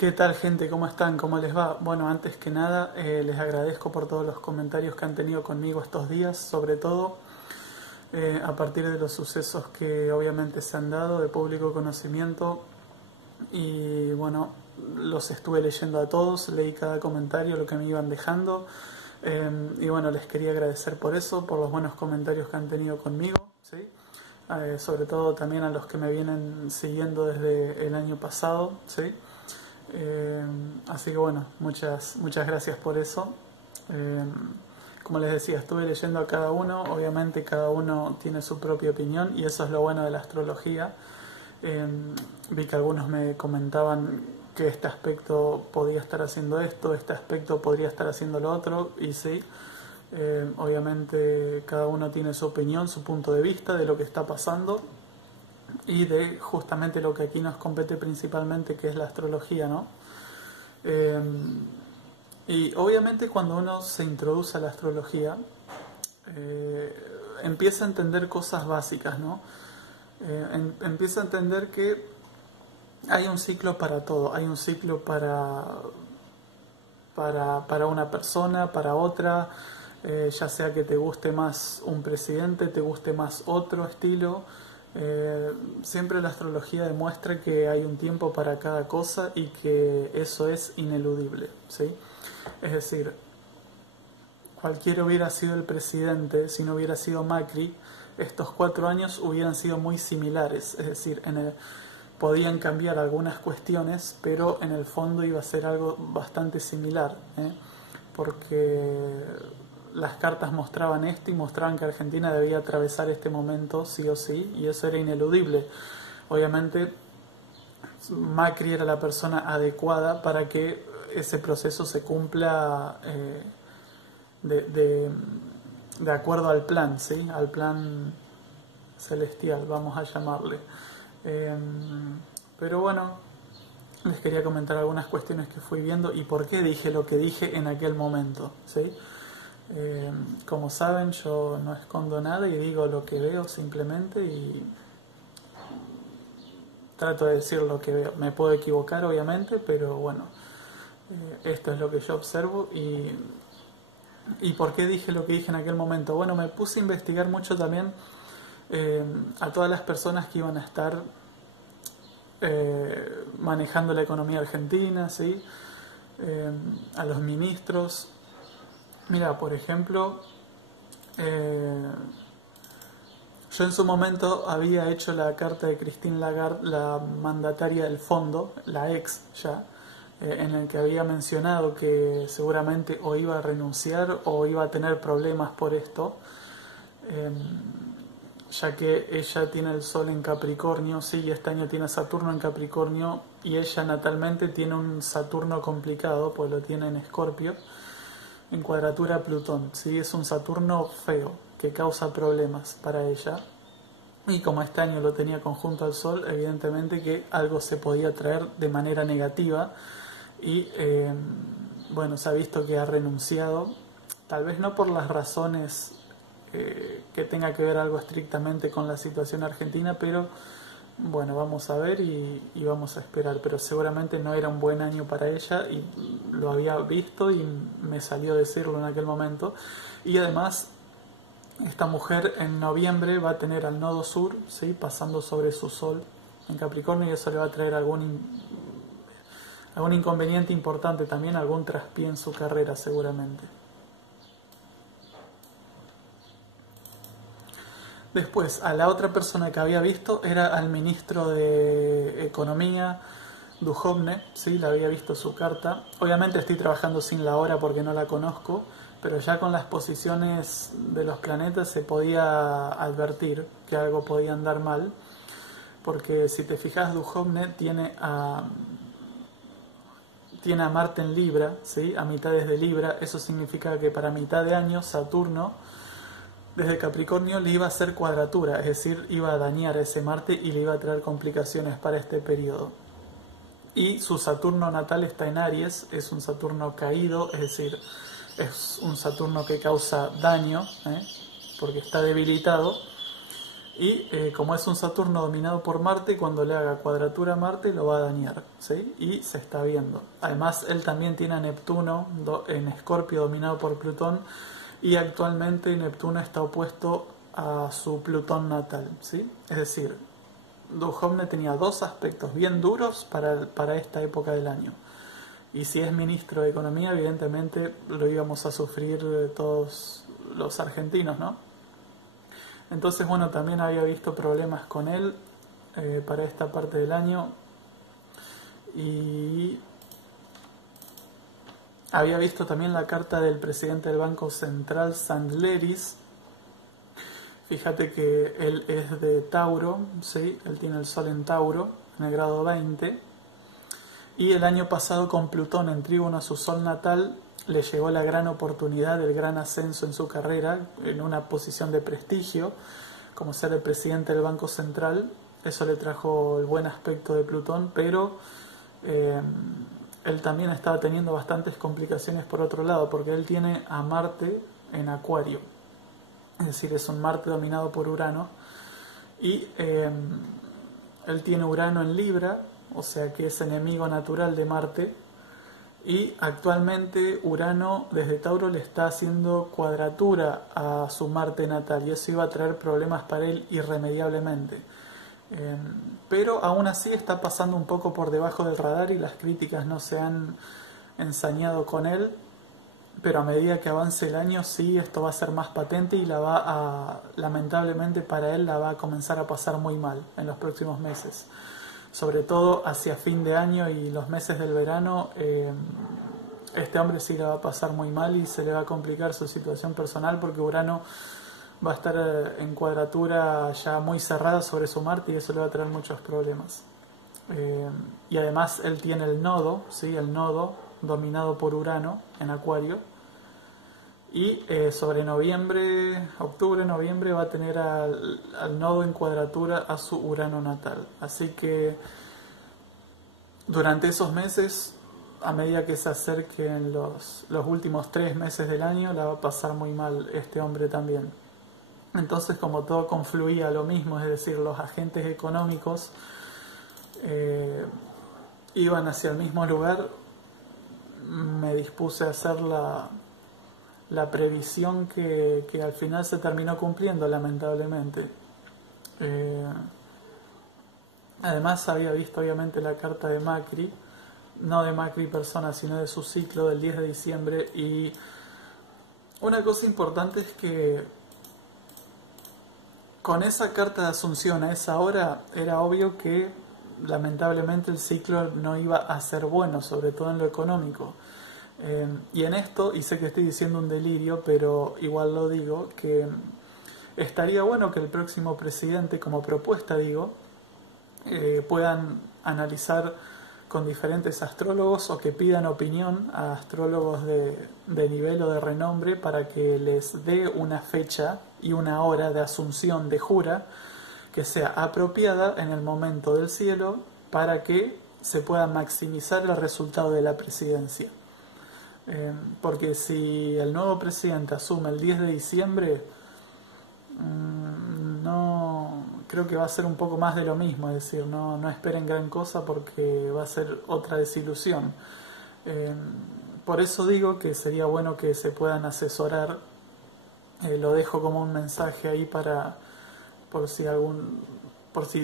¿Qué tal, gente? ¿Cómo están? ¿Cómo les va? Bueno, antes que nada, les agradezco por todos los comentarios que han tenido conmigo estos días, sobre todo a partir de los sucesos que obviamente se han dado de público conocimiento. Y bueno, los estuve leyendo a todos, leí cada comentario, lo que me iban dejando. Y bueno, les quería agradecer por eso, por los buenos comentarios que han tenido conmigo, ¿sí? Sobre todo también a los que me vienen siguiendo desde el año pasado, ¿sí? Así que bueno, muchas gracias por eso. Eh, como les decía, estuve leyendo a cada uno, obviamente cada uno tiene su propia opinión y eso es lo bueno de la astrología. Eh, Vi que algunos me comentaban que este aspecto podía estar haciendo esto, este aspecto podría estar haciendo lo otro, y sí, obviamente cada uno tiene su opinión, su punto de vista de lo que está pasando y de justamente lo que aquí nos compete principalmente, que es la astrología, ¿no? Eh, y obviamente cuando uno se introduce a la astrología, empieza a entender cosas básicas, ¿no? Empieza a entender que hay un ciclo para todo, hay un ciclo para una persona, para otra, ya sea que te guste más un presidente, te guste más otro estilo. Siempre la astrología demuestra que hay un tiempo para cada cosa y que eso es ineludible, ¿sí? Es decir, cualquiera hubiera sido el presidente, si no hubiera sido Macri, estos 4 años hubieran sido muy similares, es decir, podían cambiar algunas cuestiones, pero en el fondo iba a ser algo bastante similar, ¿eh? Porque las cartas mostraban esto y mostraban que Argentina debía atravesar este momento sí o sí, y eso era ineludible. Obviamente Macri era la persona adecuada para que ese proceso se cumpla de, de, de acuerdo al plan, ¿sí? Al plan celestial, vamos a llamarle. Eh, pero bueno, les quería comentar algunas cuestiones que fui viendo y por qué dije lo que dije en aquel momento, ¿sí? Como saben, yo no escondo nada y digo lo que veo simplemente y trato de decir lo que veo. Me puedo equivocar, obviamente, pero bueno, esto es lo que yo observo. ¿Y por qué dije lo que dije en aquel momento? Bueno, me puse a investigar mucho también a todas las personas que iban a estar manejando la economía argentina, ¿sí? A los ministros. Mira, por ejemplo, yo en su momento había hecho la carta de Christine Lagarde, la mandataria del fondo, la ex ya, en el que había mencionado que seguramente o iba a renunciar o iba a tener problemas por esto, eh, ya que ella tiene el Sol en Capricornio, sí, y este año tiene Saturno en Capricornio, y ella natalmente tiene un Saturno complicado, pues lo tiene en Escorpio, en cuadratura a Plutón, ¿sí? Es un Saturno feo, que causa problemas para ella. Y como este año lo tenía conjunto al Sol, evidentemente que algo se podía traer de manera negativa. Y bueno, se ha visto que ha renunciado, tal vez no por las razones que tenga que ver algo estrictamente con la situación argentina, pero bueno, vamos a ver y vamos a esperar, pero seguramente no era un buen año para ella y lo había visto y me salió decirlo en aquel momento. Y además esta mujer en noviembre va a tener al nodo sur, ¿sí? Pasando sobre su Sol en Capricornio, y eso le va a traer algún inconveniente importante también, algún traspié en su carrera seguramente. Después, a la otra persona que había visto era al ministro de Economía, Duhovne, ¿sí? Le había visto su carta. Obviamente estoy trabajando sin la hora porque no la conozco, pero ya con las posiciones de los planetas se podía advertir que algo podía andar mal, porque si te fijas, Duhovne tiene a Marte en Libra, ¿sí? A mitades de Libra. Eso significa que para mitad de año Saturno desde Capricornio le iba a hacer cuadratura, es decir, iba a dañar a ese Marte y le iba a traer complicaciones para este periodo. Y su Saturno natal está en Aries, es un Saturno caído, es decir, es un Saturno que causa daño, porque está debilitado. Y como es un Saturno dominado por Marte, cuando le haga cuadratura a Marte lo va a dañar, ¿sí? Y se está viendo. Además, él también tiene a Neptuno en Escorpio dominado por Plutón, y actualmente Neptuno está opuesto a su Plutón natal, ¿sí? Es decir, Duhovne tenía dos aspectos bien duros para esta época del año. Y si es ministro de Economía, evidentemente lo íbamos a sufrir todos los argentinos, ¿no? Entonces, bueno, también había visto problemas con él para esta parte del año. Y había visto también la carta del presidente del Banco Central, Sandleris. Fíjate que él es de Tauro, ¿sí? Él tiene el Sol en Tauro, en el grado 20. Y el año pasado, con Plutón en trígono a su Sol natal, le llegó la gran oportunidad, el gran ascenso en su carrera, en una posición de prestigio, como ser el presidente del Banco Central. Eso le trajo el buen aspecto de Plutón, pero él también estaba teniendo bastantes complicaciones por otro lado, porque él tiene a Marte en Acuario. Es decir, es un Marte dominado por Urano, y él tiene Urano en Libra, o sea que es enemigo natural de Marte, y actualmente Urano desde Tauro le está haciendo cuadratura a su Marte natal, y eso iba a traer problemas para él irremediablemente. Pero aún así está pasando un poco por debajo del radar y las críticas no se han ensañado con él. Pero a medida que avance el año, sí, esto va a ser más patente y lamentablemente para él la va a comenzar a pasar muy mal en los próximos meses. Sobre todo hacia fin de año y los meses del verano, este hombre sí la va a pasar muy mal y se le va a complicar su situación personal, porque Urano va a estar en cuadratura ya muy cerrada sobre su Marte y eso le va a traer muchos problemas. Y además él tiene el nodo, ¿sí? El nodo dominado por Urano en Acuario, y sobre octubre, noviembre va a tener al nodo en cuadratura a su Urano natal. Así que durante esos meses, a medida que se acerquen los últimos 3 meses del año, la va a pasar muy mal este hombre también. Entonces, como todo confluía a lo mismo, es decir, los agentes económicos iban hacia el mismo lugar, me dispuse a hacer la previsión que al final se terminó cumpliendo, lamentablemente. Además había visto obviamente la carta de Macri, no de Macri persona, sino de su ciclo del 10 de diciembre, y una cosa importante es que con esa carta de Asunción a esa hora era obvio que lamentablemente el ciclo no iba a ser bueno, sobre todo en lo económico. Y en esto, y sé que estoy diciendo un delirio, pero igual lo digo, que estaría bueno que el próximo presidente, como propuesta digo, puedan analizar con diferentes astrólogos, o que pidan opinión a astrólogos de nivel o de renombre para que les dé una fecha y una hora de asunción de Jura que sea apropiada en el momento del cielo para que se pueda maximizar el resultado de la presidencia. Porque si el nuevo presidente asume el 10 de diciembre, no creo que va a ser un poco más de lo mismo, es decir, no esperen gran cosa porque va a ser otra desilusión. Por eso digo que sería bueno que se puedan asesorar. Lo dejo como un mensaje ahí por si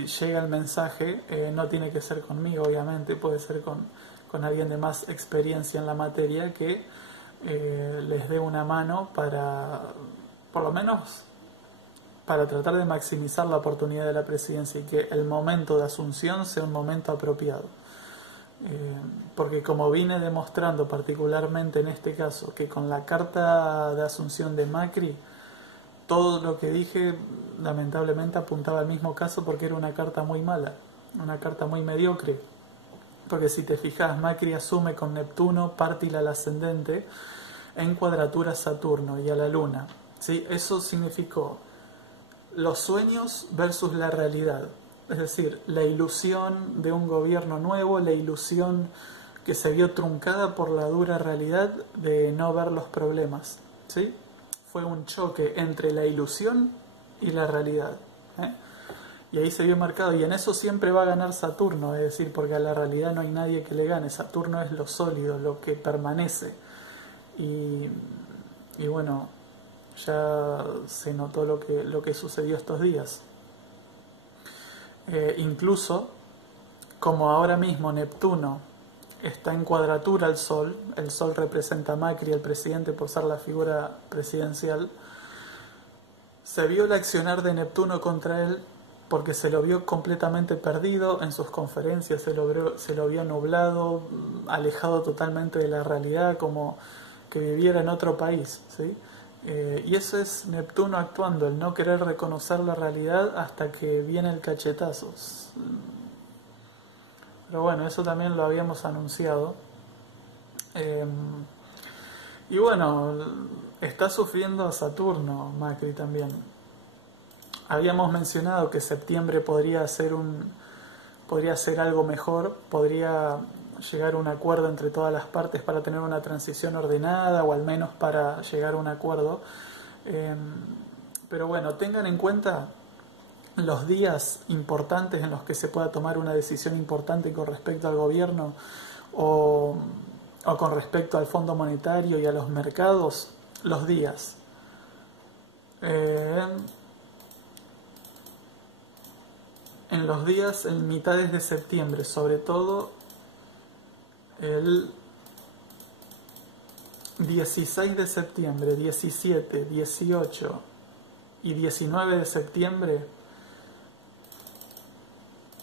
llega el mensaje. No tiene que ser conmigo, obviamente, puede ser con alguien de más experiencia en la materia que les dé una mano para, por lo menos, para tratar de maximizar la oportunidad de la presidencia y que el momento de asunción sea un momento apropiado. Porque como vine demostrando particularmente en este caso, que con la carta de asunción de Macri, todo lo que dije lamentablemente apuntaba al mismo caso, porque era una carta muy mala, una carta muy mediocre. Porque si te fijas, Macri asume con Neptuno, pártil al ascendente, en cuadratura a Saturno y a la Luna, ¿sí? Eso significó los sueños versus la realidad. Es decir, la ilusión de un gobierno nuevo, la ilusión que se vio truncada por la dura realidad de no ver los problemas, ¿sí? Fue un choque entre la ilusión y la realidad. ¿eh? Y ahí se vio marcado, y en eso siempre va a ganar Saturno, es decir, porque a la realidad no hay nadie que le gane. Saturno es lo sólido, lo que permanece. Y, y bueno, ya se notó lo que sucedió estos días. Incluso, como ahora mismo Neptuno está en cuadratura al Sol, el Sol representa a Macri, el presidente, por ser la figura presidencial, se vio el accionar de Neptuno contra él porque se lo vio completamente perdido en sus conferencias, se lo vio nublado, alejado totalmente de la realidad, como que viviera en otro país, ¿sí? Y eso es Neptuno actuando, el no querer reconocer la realidad hasta que viene el cachetazo. Pero bueno, eso también lo habíamos anunciado. Y bueno, está sufriendo a Saturno, Macri también. Habíamos mencionado que septiembre podría ser algo mejor, podría llegar a un acuerdo entre todas las partes para tener una transición ordenada, o al menos para llegar a un acuerdo. Pero bueno, tengan en cuenta los días importantes en los que se pueda tomar una decisión importante con respecto al gobierno o con respecto al Fondo Monetario y a los mercados, los días. En los días, en mitades de septiembre, sobre todo el 16 de septiembre, 17, 18 y 19 de septiembre,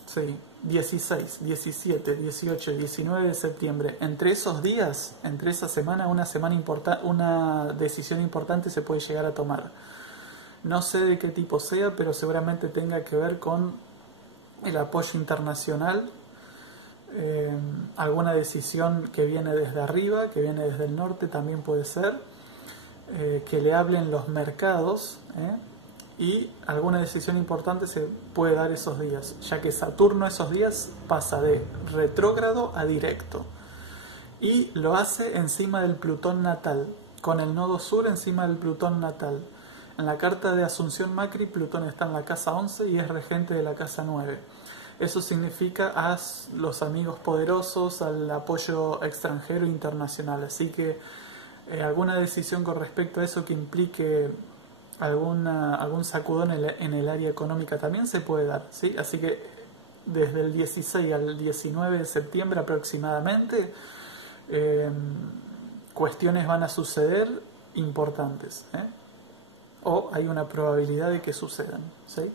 sí, 16, 17, 18 y 19 de septiembre, entre esos días, entre esa semana, una decisión importante se puede llegar a tomar. No sé de qué tipo sea, pero seguramente tenga que ver con el apoyo internacional, alguna decisión que viene desde arriba, que viene desde el norte también puede ser, que le hablen los mercados, y alguna decisión importante se puede dar esos días, ya que Saturno esos días pasa de retrógrado a directo y lo hace encima del Plutón natal, con el nodo sur encima del Plutón natal. En la carta de Asunción Macri, Plutón está en la casa 11 y es regente de la casa 9. Eso significa a los amigos poderosos, al apoyo extranjero e internacional. Así que alguna decisión con respecto a eso que implique algún sacudón en el área económica también se puede dar, ¿sí? Así que desde el 16 al 19 de septiembre aproximadamente, cuestiones van a suceder importantes, o hay una probabilidad de que sucedan, ¿sí?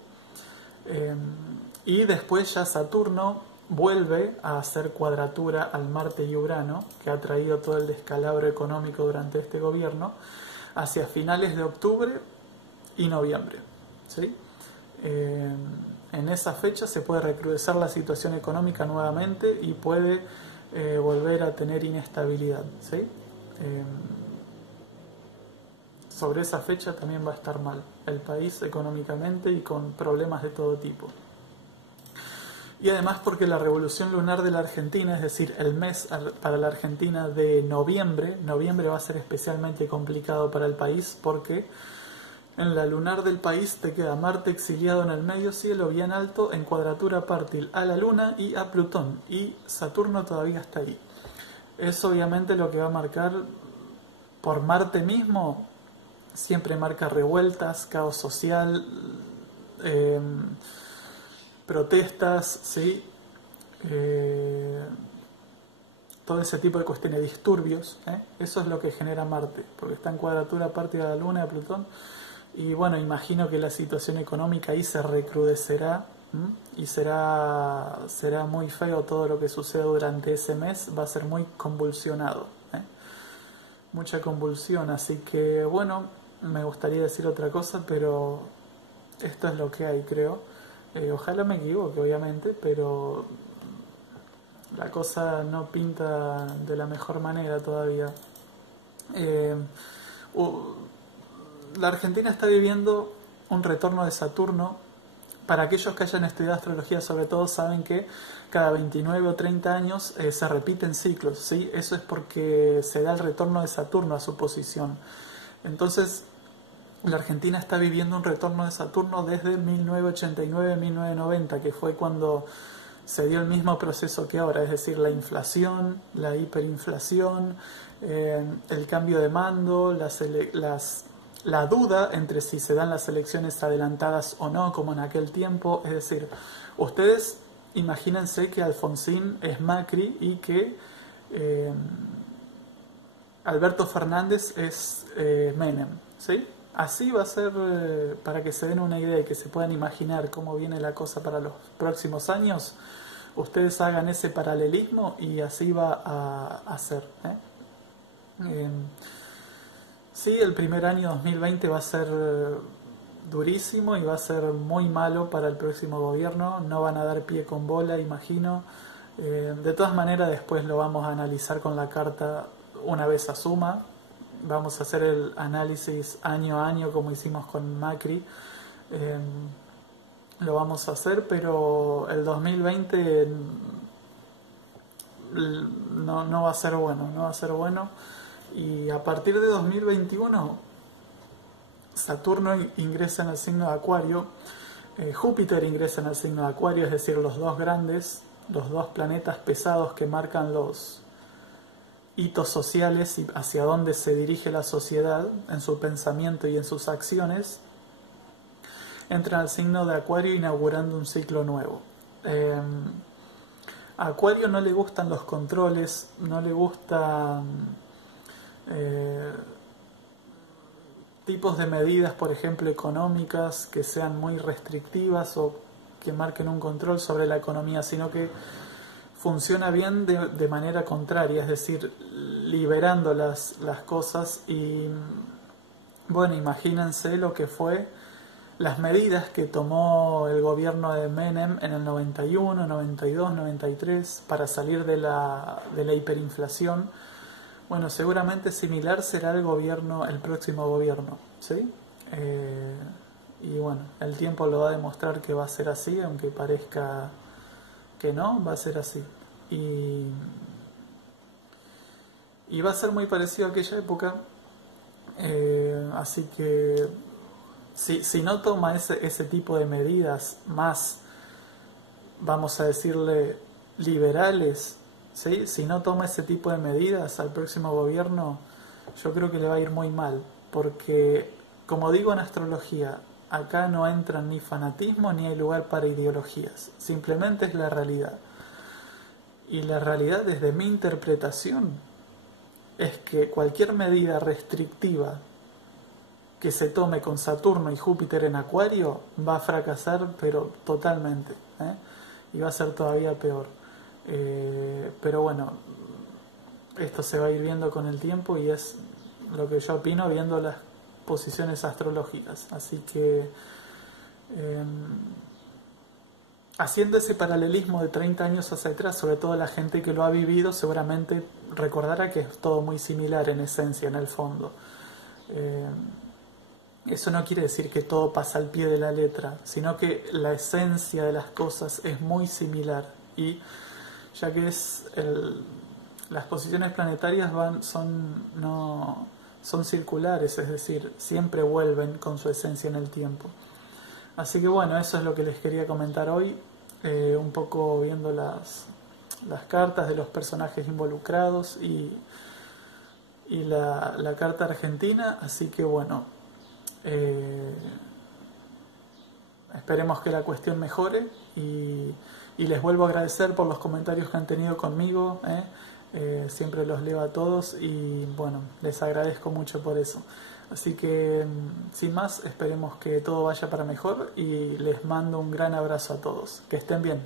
Y después ya Saturno vuelve a hacer cuadratura al Marte y Urano, que ha traído todo el descalabro económico durante este gobierno, hacia finales de octubre y noviembre, ¿sí? En esa fecha se puede recrudecer la situación económica nuevamente y puede volver a tener inestabilidad, ¿sí? Sobre esa fecha también va a estar mal el país económicamente y con problemas de todo tipo. Y además porque la revolución lunar de la Argentina, es decir, el mes para la Argentina de noviembre va a ser especialmente complicado para el país porque en la lunar del país te queda Marte exiliado en el medio cielo bien alto en cuadratura pártil a la Luna y a Plutón, y Saturno todavía está ahí. Eso obviamente lo que va a marcar por Marte mismo, siempre marca revueltas, caos social, protestas, ¿sí? Todo ese tipo de cuestiones, disturbios, eso es lo que genera Marte, porque está en cuadratura pártil a la Luna y a Plutón. Y bueno, imagino que la situación económica ahí se recrudecerá, y será muy feo todo lo que suceda durante ese mes, va a ser muy convulsionado, mucha convulsión, así que bueno, me gustaría decir otra cosa, pero esto es lo que hay, creo. Ojalá me equivoque, obviamente, pero la cosa no pinta de la mejor manera todavía. La Argentina está viviendo un retorno de Saturno. Para aquellos que hayan estudiado astrología, sobre todo, saben que cada 29 o 30 años se repiten ciclos, ¿sí? Eso es porque se da el retorno de Saturno a su posición. Entonces, la Argentina está viviendo un retorno de Saturno desde 1989-1990, que fue cuando se dio el mismo proceso que ahora, es decir, la inflación, la hiperinflación, el cambio de mando, la duda entre si se dan las elecciones adelantadas o no, como en aquel tiempo. Es decir, ustedes imagínense que Alfonsín es Macri y que Alberto Fernández es Menem, ¿sí? Así va a ser, para que se den una idea y que se puedan imaginar cómo viene la cosa para los próximos años. Ustedes hagan ese paralelismo y así va a ser. Sí, el primer año 2020 va a ser durísimo y va a ser muy malo para el próximo gobierno. No van a dar pie con bola, imagino. De todas maneras, después lo vamos a analizar con la carta una vez asuma. Vamos a hacer el análisis año a año como hicimos con Macri. Lo vamos a hacer, pero el 2020 no va a ser bueno, no va a ser bueno. Y a partir de 2021 Saturno ingresa en el signo de Acuario, Júpiter ingresa en el signo de Acuario, es decir, los dos grandes, los dos planetas pesados que marcan los hitos sociales y hacia dónde se dirige la sociedad en su pensamiento y en sus acciones, entran al signo de Acuario inaugurando un ciclo nuevo. A Acuario no le gustan los controles, no le gustan tipos de medidas, por ejemplo, económicas que sean muy restrictivas o que marquen un control sobre la economía, sino que funciona bien de manera contraria, es decir, liberando las cosas. Y bueno, imagínense lo que fue las medidas que tomó el gobierno de Menem en el 91, 92, 93 para salir de la hiperinflación. Bueno, seguramente similar será el próximo gobierno, ¿sí? Y bueno, el tiempo lo va a demostrar que va a ser así, aunque parezca que no, va a ser así. Y va a ser muy parecido a aquella época, así que si no toma ese tipo de medidas más, vamos a decirle, liberales, ¿sí? Si no toma ese tipo de medidas al próximo gobierno, yo creo que le va a ir muy mal, porque, como digo en astrología, acá no entran ni fanatismo ni hay lugar para ideologías, simplemente es la realidad. Y la realidad, desde mi interpretación, es que cualquier medida restrictiva que se tome con Saturno y Júpiter en Acuario va a fracasar, pero totalmente, y va a ser todavía peor. Pero bueno, esto se va a ir viendo con el tiempo y es lo que yo opino viendo las posiciones astrológicas. Así que haciendo ese paralelismo de 30 años hacia atrás, sobre todo la gente que lo ha vivido seguramente recordará que es todo muy similar en esencia, en el fondo. Eso no quiere decir que todo pasa al pie de la letra, sino que la esencia de las cosas es muy similar. Y ya que las posiciones planetarias son circulares, es decir, siempre vuelven con su esencia en el tiempo. Así que bueno, eso es lo que les quería comentar hoy, un poco viendo las cartas de los personajes involucrados y la carta argentina. Así que bueno, esperemos que la cuestión mejore y les vuelvo a agradecer por los comentarios que han tenido conmigo, siempre los leo a todos y bueno, les agradezco mucho por eso. Así que sin más, esperemos que todo vaya para mejor y les mando un gran abrazo a todos. Que estén bien.